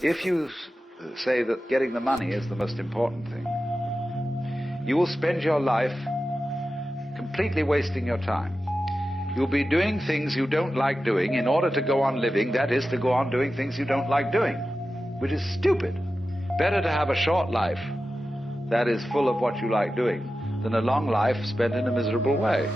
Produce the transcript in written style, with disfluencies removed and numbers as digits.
If you say that getting the money is the most important thing, you will spend your life completely wasting your time. You'll be doing things you don't like doing in order to go on living, that is, to go on doing things you don't like doing, which is stupid. Better to have a short life that is full of what you like doing than a long life spent in a miserable way.